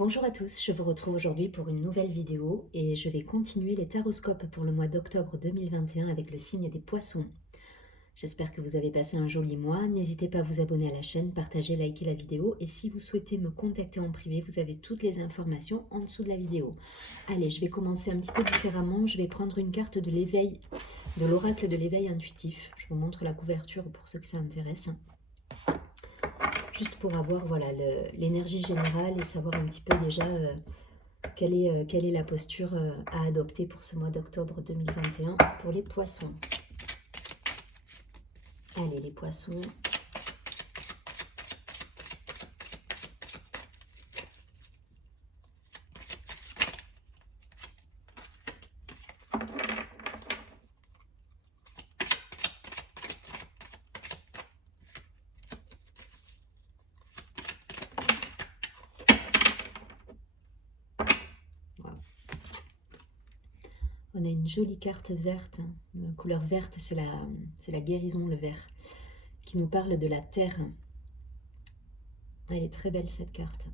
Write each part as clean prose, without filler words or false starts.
Bonjour à tous, je vous retrouve aujourd'hui pour une nouvelle vidéo et je vais continuer les taroscopes pour le mois d'octobre 2021 avec le signe des poissons. J'espère que vous avez passé un joli mois, n'hésitez pas à vous abonner à la chaîne, partager, liker la vidéo et si vous souhaitez me contacter en privé, vous avez toutes les informations en dessous de la vidéo. Allez, je vais commencer un petit peu différemment, je vais prendre une carte de l'éveil, de l'oracle de l'éveil intuitif. Je vous montre la couverture pour ceux que ça intéresse. Juste pour avoir voilà, l'énergie générale et savoir un petit peu déjà quelle est la posture à adopter pour ce mois d'octobre 2021 pour les poissons. Allez les poissons. On a une jolie carte verte, couleur verte, c'est la guérison, le vert, qui nous parle de la terre. Elle est très belle cette carte.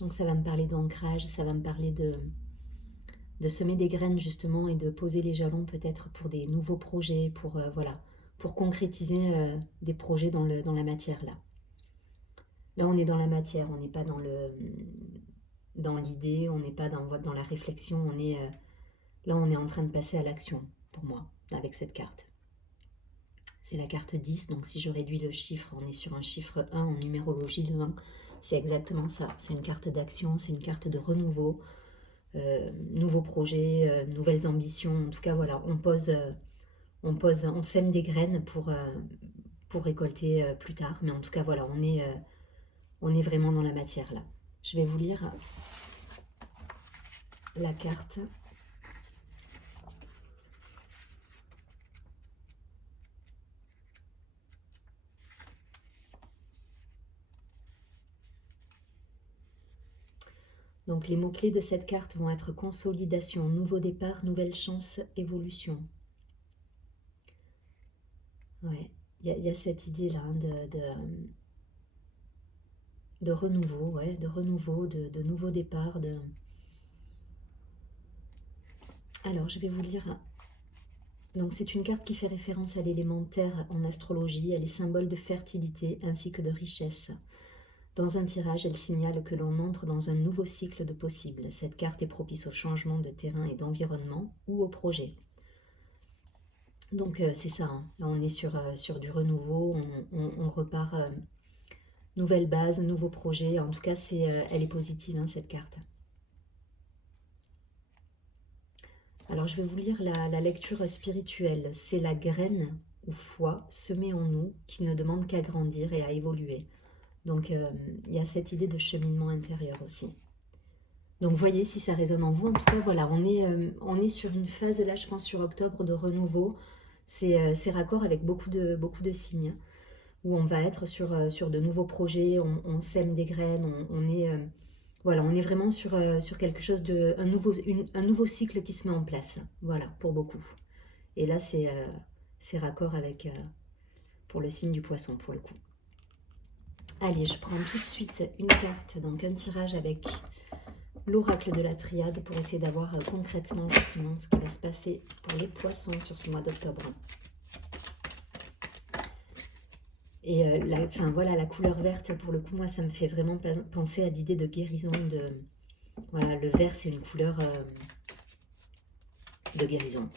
Donc ça va me parler d'ancrage, ça va me parler de semer des graines justement et de poser les jalons peut-être pour des nouveaux projets, pour voilà, pour concrétiser des projets dans la matière là. Là on est dans la matière, on n'est pas dans l'idée, on n'est pas dans la réflexion, là on est en train de passer à l'action pour moi avec cette carte. C'est la carte 10, donc si je réduis le chiffre, on est sur un chiffre 1 en numérologie, le 1. C'est exactement ça, c'est une carte d'action, c'est une carte de renouveau, nouveaux projets, nouvelles ambitions. En tout cas, voilà, on sème des graines pour récolter plus tard. Mais en tout cas, voilà, on est vraiment dans la matière là. Je vais vous lire la carte. Donc les mots-clés de cette carte vont être consolidation, nouveau départ, nouvelle chance, évolution. Ouais, il y a cette idée-là hein, de renouveau, ouais, de nouveau départ. Alors je vais vous lire. Donc c'est une carte qui fait référence à l'élément terre en astrologie, elle est symbole de fertilité ainsi que de richesse. Dans un tirage, elle signale que l'on entre dans un nouveau cycle de possibles. Cette carte est propice au changement de terrain et d'environnement ou au projet. Donc c'est ça, hein. Là on est sur du renouveau, on repart, nouvelle base, nouveau projet. En tout cas, elle est positive hein, cette carte. Alors je vais vous lire la lecture spirituelle. C'est la graine ou foi semée en nous qui ne demande qu'à grandir et à évoluer. Donc il y a cette idée de cheminement intérieur aussi. Donc voyez si ça résonne en vous. En tout cas, voilà, on est sur une phase là, je pense, sur octobre de renouveau. C'est raccord avec beaucoup de signes où on va être sur de nouveaux projets, on sème des graines, on est, voilà, on est vraiment sur quelque chose un nouveau cycle qui se met en place, voilà, pour beaucoup. Et là, c'est raccord avec, pour le signe du poisson, pour le coup. Allez, je prends tout de suite une carte, donc un tirage avec l'oracle de la triade pour essayer d'avoir concrètement justement ce qui va se passer pour les poissons sur ce mois d'octobre. Et voilà, la couleur verte, pour le coup, moi, ça me fait vraiment penser à l'idée de guérison. Voilà, le vert, c'est une couleur de guérison.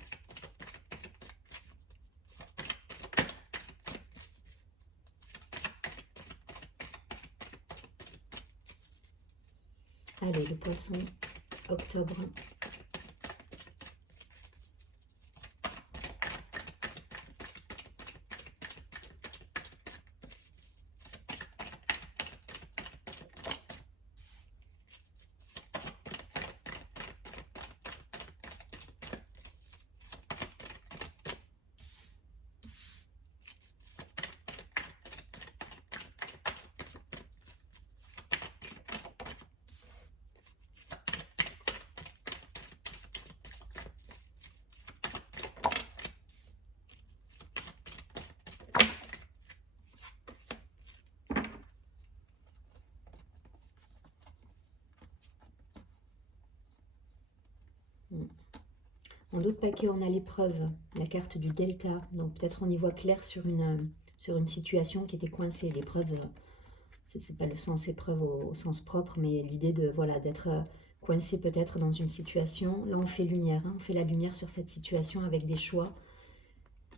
Allez, le poisson, octobre. En d'autres paquets, on a l'épreuve, la carte du delta. Donc peut-être on y voit clair sur une situation qui était coincée. L'épreuve, c'est pas le sens épreuve au sens propre, mais l'idée de voilà d'être coincé peut-être dans une situation. Là, on fait lumière, hein, on fait la lumière sur cette situation avec des choix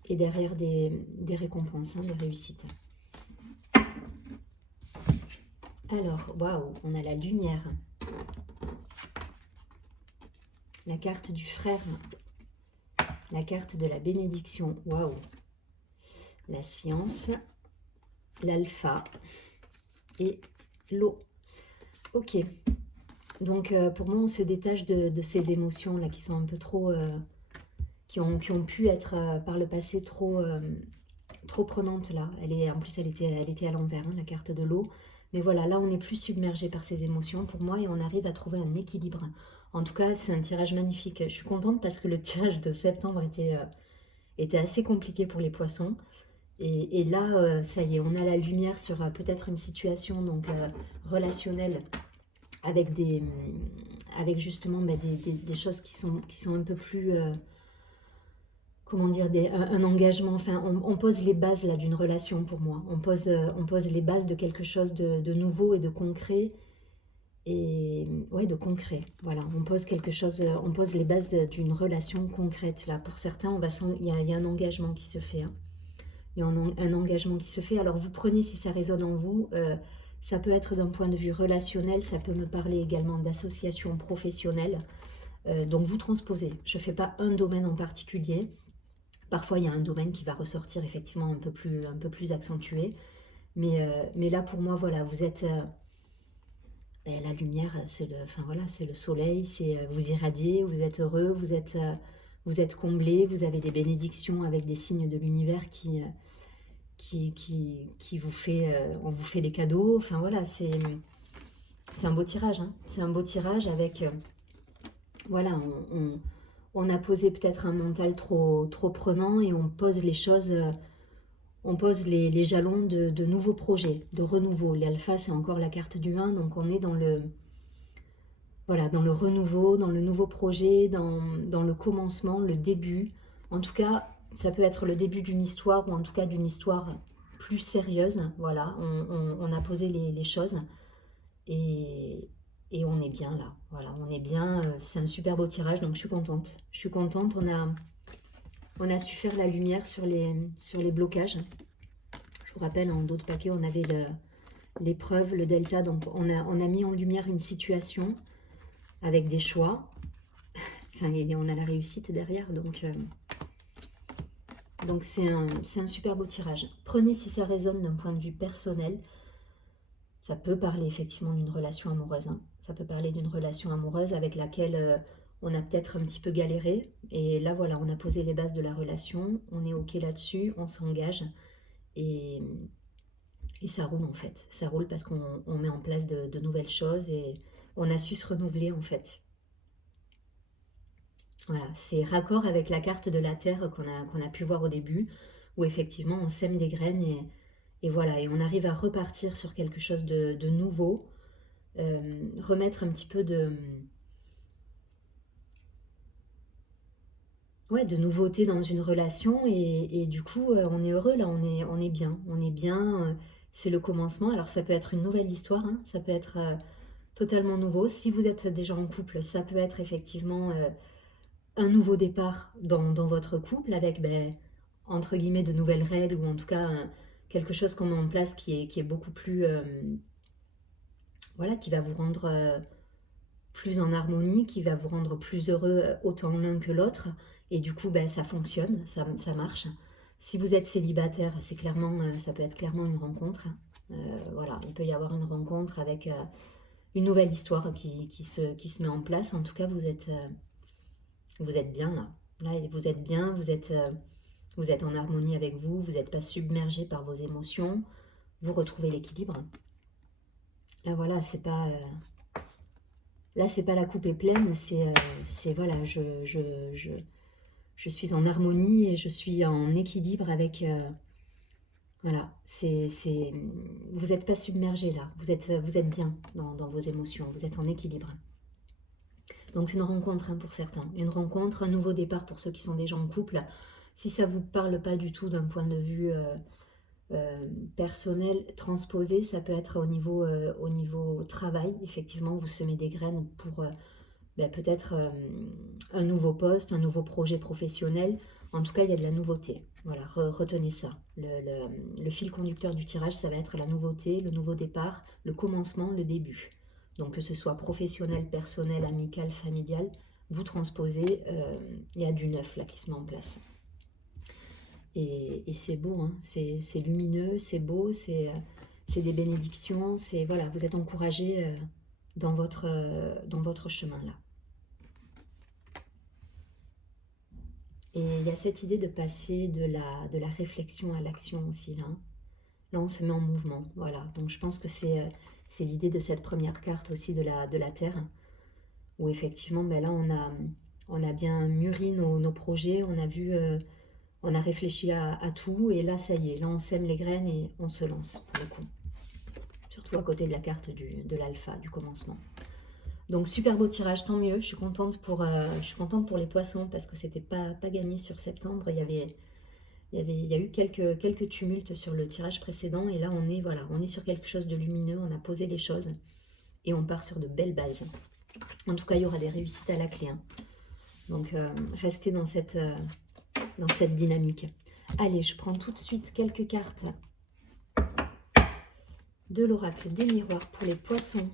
et derrière des récompenses, hein, des réussites. Alors, waouh, on a la lumière. La carte du frère. La carte de la bénédiction. Waouh. La science. L'alpha. Et l'eau. Ok. Donc, pour moi, on se détache de ces émotions-là qui sont un peu trop... qui ont pu être par le passé trop prenantes là. En plus, elle était à l'envers, hein, la carte de l'eau. Mais voilà, là, on n'est plus submergé par ces émotions pour moi et on arrive à trouver un équilibre. En tout cas, c'est un tirage magnifique. Je suis contente parce que le tirage de septembre était assez compliqué pour les poissons. Et là, ça y est, on a la lumière sur peut-être une situation donc, relationnelle avec, avec justement des choses qui sont un peu plus... comment dire, un engagement, enfin, on pose les bases là d'une relation pour moi. On pose les bases de quelque chose de nouveau et de concret. Et ouais, de concret. Voilà, on pose quelque chose, on pose les bases d'une relation concrète là. Pour certains, il y a un engagement qui se fait. Hein. Il y a un engagement qui se fait. Alors vous prenez si ça résonne en vous. Ça peut être d'un point de vue relationnel, ça peut me parler également d'association professionnelle. Donc vous transposez. Je ne fais pas un domaine en particulier. Parfois, il y a un domaine qui va ressortir effectivement un peu plus accentué. Mais là, pour moi, voilà, vous êtes... la lumière, enfin, voilà, c'est le soleil, vous irradiez, vous êtes heureux, vous êtes comblé, vous avez des bénédictions avec des signes de l'univers qui vous fait... on vous fait des cadeaux. Enfin, voilà, c'est un beau tirage. Hein. C'est un beau tirage avec... voilà, on a posé peut-être un mental trop prenant et on pose les choses, on pose les jalons de nouveaux projets, de renouveau. L'alpha, c'est encore la carte du 1, donc on est dans le, voilà, dans le renouveau, dans le nouveau projet, dans le commencement, le début. En tout cas, ça peut être le début d'une histoire ou en tout cas d'une histoire plus sérieuse. Voilà, on a posé les choses et, on est bien là. Voilà, on est bien. C'est un super beau tirage, donc je suis contente. Je suis contente. On a su faire la lumière sur les blocages. Je vous rappelle, en d'autres paquets, on avait l'épreuve, le delta. Donc, on a mis en lumière une situation avec des choix. Enfin, et on a la réussite derrière. Donc c'est un super beau tirage. Prenez si ça résonne d'un point de vue personnel. Ça peut parler effectivement d'une relation amoureuse. Hein. Ça peut parler d'une relation amoureuse avec laquelle on a peut-être un petit peu galéré. Et là, voilà, on a posé les bases de la relation. On est OK là-dessus. On s'engage. Et ça roule en fait. Ça roule parce qu'on met en place de nouvelles choses et on a su se renouveler en fait. Voilà, c'est raccord avec la carte de la Terre qu'on a pu voir au début, où effectivement on sème des graines et voilà, et on arrive à repartir sur quelque chose de nouveau, remettre un petit peu ouais, de nouveauté dans une relation et du coup on est heureux là, on est bien, c'est le commencement. Alors ça peut être une nouvelle histoire, hein, ça peut être totalement nouveau. Si vous êtes déjà en couple, ça peut être effectivement un nouveau départ dans votre couple avec, ben, entre guillemets, de nouvelles règles ou en tout cas quelque chose qu'on met en place qui est beaucoup plus... voilà, qui va vous rendre plus en harmonie, qui va vous rendre plus heureux autant l'un que l'autre. Et du coup, ben, ça fonctionne, ça marche. Si vous êtes célibataire, c'est clairement, ça peut être clairement une rencontre. Voilà, il peut y avoir une rencontre avec une nouvelle histoire qui se met en place. En tout cas, vous êtes bien là. Là, vous êtes bien, vous êtes en harmonie avec vous, vous n'êtes pas submergé par vos émotions, vous retrouvez l'équilibre. Là, voilà, c'est pas... là, c'est pas la coupe est pleine, c'est voilà, je suis en harmonie et je suis en équilibre avec... voilà, vous n'êtes pas submergé là, vous êtes bien dans vos émotions, vous êtes en équilibre. Donc une rencontre pour certains, une rencontre, un nouveau départ pour ceux qui sont déjà en couple. Si ça ne vous parle pas du tout d'un point de vue personnel, transposé, ça peut être au niveau travail. Effectivement, vous semez des graines pour peut-être un nouveau poste, un nouveau projet professionnel. En tout cas, il y a de la nouveauté. Voilà, retenez ça. Le fil conducteur du tirage, ça va être la nouveauté, le nouveau départ, le commencement, le début. Donc que ce soit professionnel, personnel, amical, familial, vous transposez, il y a du neuf là qui se met en place. Et c'est beau, hein, c'est lumineux, c'est beau, c'est des bénédictions, c'est voilà, vous êtes encouragé dans votre chemin là. Et il y a cette idée de passer de la réflexion à l'action aussi là. Là, on se met en mouvement, voilà. Donc je pense que c'est l'idée de cette première carte aussi de la Terre, où effectivement, là, on a bien mûri nos projets, on a vu, on a réfléchi à tout, et là, ça y est, là, on sème les graines et on se lance, pour le coup. Surtout à côté de la carte de l'alpha, du commencement. Donc, super beau tirage, tant mieux. Je suis contente pour les poissons, parce que c'était pas gagné sur septembre. Il y a eu quelques tumultes sur le tirage précédent, et là, on est sur quelque chose de lumineux, on a posé les choses, et on part sur de belles bases. En tout cas, il y aura des réussites à la clé, hein. Donc, restez dans cette dynamique. Allez, je prends tout de suite quelques cartes de l'oracle des miroirs pour les poissons.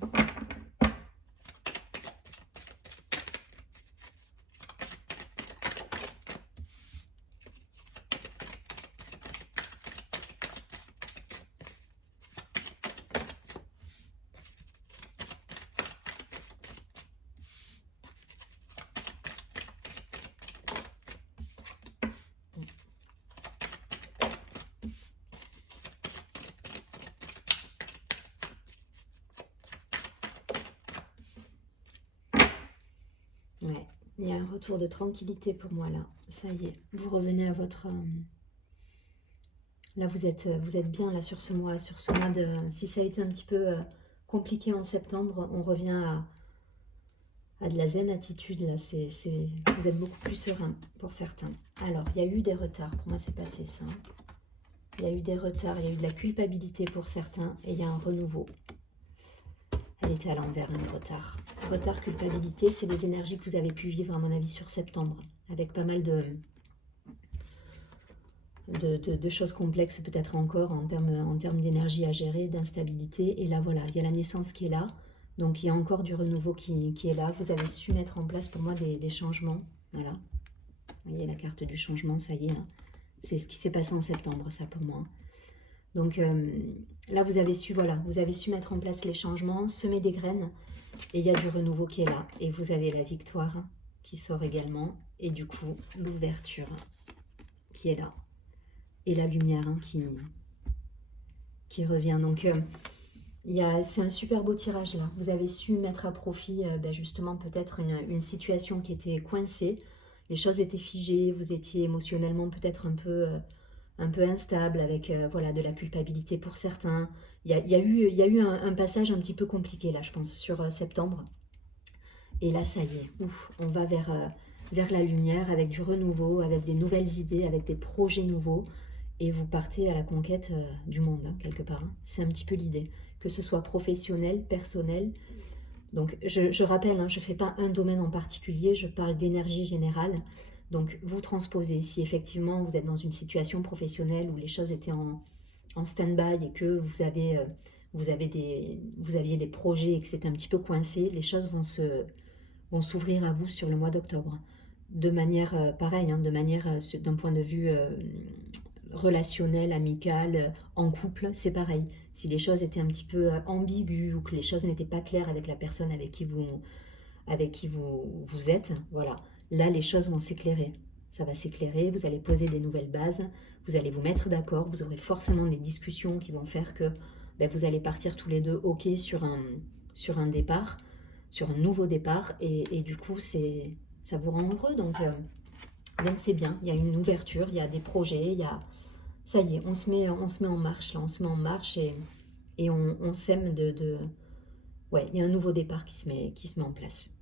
Ouais, il y a un retour de tranquillité pour moi là. Ça y est, vous revenez à votre... Là, vous êtes bien là sur ce mois de... Si ça a été un petit peu compliqué en septembre, on revient à de la zen attitude là. Vous êtes beaucoup plus serein pour certains. Alors, il y a eu des retards. Pour moi, c'est passé ça. Il y a eu des retards, il y a eu de la culpabilité pour certains, et il y a un renouveau. Elle était à l'envers, le retard. Retard, culpabilité, c'est des énergies que vous avez pu vivre, à mon avis, sur septembre, avec pas mal de choses complexes, peut-être encore, en termes d'énergie à gérer, d'instabilité. Et là, voilà, il y a la naissance qui est là. Donc, il y a encore du renouveau qui est là. Vous avez su mettre en place, pour moi, des changements. Voilà. Vous voyez, la carte du changement, ça y est. Hein. C'est ce qui s'est passé en septembre, ça, pour moi. Donc là, vous avez su mettre en place les changements, semer des graines, et il y a du renouveau qui est là. Et vous avez la victoire qui sort également, et du coup, l'ouverture qui est là. Et la lumière qui revient. Donc, c'est un super beau tirage là. Vous avez su mettre à profit justement peut-être une situation qui était coincée. Les choses étaient figées, vous étiez émotionnellement peut-être un peu instable, avec de la culpabilité pour certains. Il y a eu un passage un petit peu compliqué là, je pense, sur septembre. Et là, ça y est, on va vers la lumière, avec du renouveau, avec des nouvelles idées, avec des projets nouveaux. Et vous partez à la conquête du monde, hein, quelque part. Hein. C'est un petit peu l'idée. Que ce soit professionnel, personnel. Donc, je rappelle, hein, je ne fais pas un domaine en particulier, je parle d'énergie générale. Donc, vous transposez. Si effectivement vous êtes dans une situation professionnelle où les choses étaient en stand-by et que vous aviez des projets et que c'était un petit peu coincé, les choses vont s'ouvrir à vous sur le mois d'octobre. De manière pareille, hein, d'un point de vue relationnel, amical, en couple, c'est pareil. Si les choses étaient un petit peu ambiguës ou que les choses n'étaient pas claires avec la personne avec qui vous êtes, voilà. Là, les choses vont s'éclairer. Ça va s'éclairer, vous allez poser des nouvelles bases, vous allez vous mettre d'accord, vous aurez forcément des discussions qui vont faire que vous allez partir tous les deux OK sur un départ, sur un nouveau départ, et du coup, ça vous rend heureux. Donc c'est bien, il y a une ouverture, il y a des projets, ça y est, on se met en marche, là, on se met en marche, et on sème ouais, il y a un nouveau départ qui se met en place.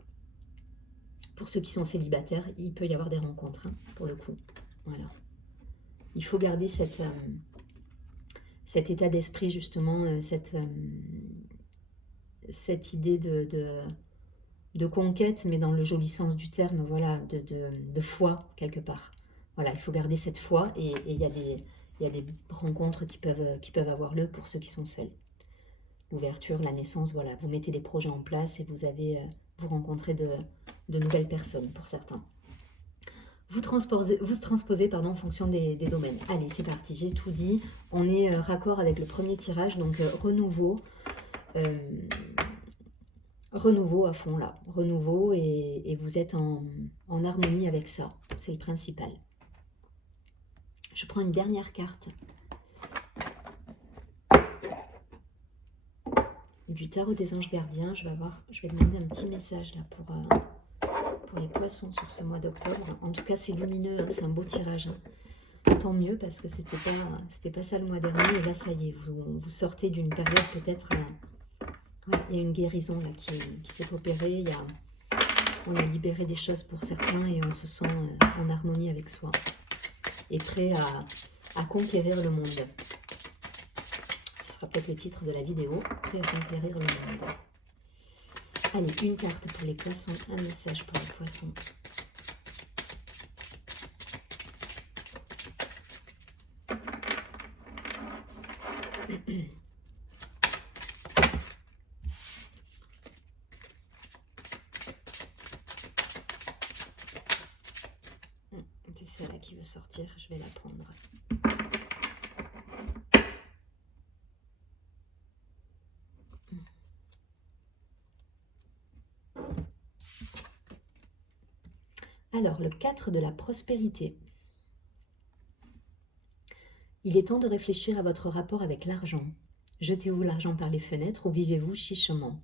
Pour ceux qui sont célibataires, il peut y avoir des rencontres, hein, pour le coup. Voilà. Il faut garder cet état d'esprit, justement, cette idée de conquête, mais dans le joli sens du terme, voilà, de foi, quelque part. Voilà, il faut garder cette foi, et il y a des rencontres qui peuvent avoir lieu pour ceux qui sont seuls. L'ouverture, la naissance, voilà, vous mettez des projets en place et vous rencontrez de nouvelles personnes pour certains. Vous transposez en fonction des domaines. Allez, c'est parti, j'ai tout dit. On est raccord avec le premier tirage, donc renouveau. Renouveau à fond là, renouveau, et vous êtes en harmonie avec ça, c'est le principal. Je prends une dernière carte du tarot des anges gardiens. Je vais demander un petit message là pour les poissons sur ce mois d'octobre. En tout cas, c'est lumineux, hein, c'est un beau tirage, hein. Tant mieux, parce que c'était pas ça le mois dernier, et là ça y est, vous sortez d'une période peut-être... ouais, il y a une guérison là qui s'est opérée, on a libéré des choses pour certains, et on se sent en harmonie avec soi et prêt à conquérir le monde. Ce sera peut-être le titre de la vidéo, prêt à conquérir le monde. Allez, une carte pour les poissons, un message pour les poissons. C'est celle-là qui veut sortir, je vais la prendre. Alors, le 4 de la prospérité. Il est temps de réfléchir à votre rapport avec l'argent. Jetez-vous l'argent par les fenêtres ou vivez-vous chichement?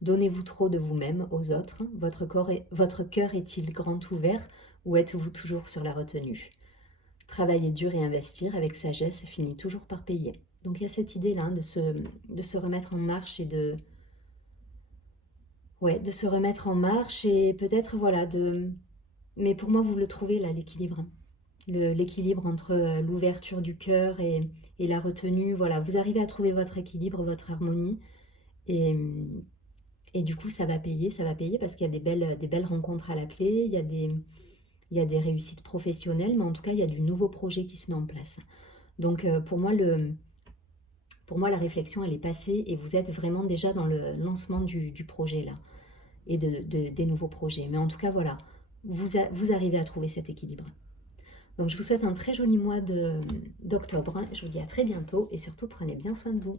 Donnez-vous trop de vous-même aux autres? Votre cœur est-il grand ouvert ou êtes-vous toujours sur la retenue? Travailler dur et investir avec sagesse finit toujours par payer. Donc il y a cette idée-là, hein, de se remettre en marche et de se remettre en marche, et peut-être, voilà, mais pour moi, vous le trouvez là, l'équilibre. L'équilibre entre l'ouverture du cœur et la retenue. Voilà, vous arrivez à trouver votre équilibre, votre harmonie, et du coup, ça va payer parce qu'il y a des belles rencontres à la clé, il y a des réussites professionnelles, mais en tout cas, il y a du nouveau projet qui se met en place. Donc, pour moi, la réflexion, elle est passée, et vous êtes vraiment déjà dans le lancement du projet là, et des nouveaux projets. Mais en tout cas, voilà, vous arrivez à trouver cet équilibre. Donc, je vous souhaite un très joli mois d'octobre. Je vous dis à très bientôt, et surtout, prenez bien soin de vous.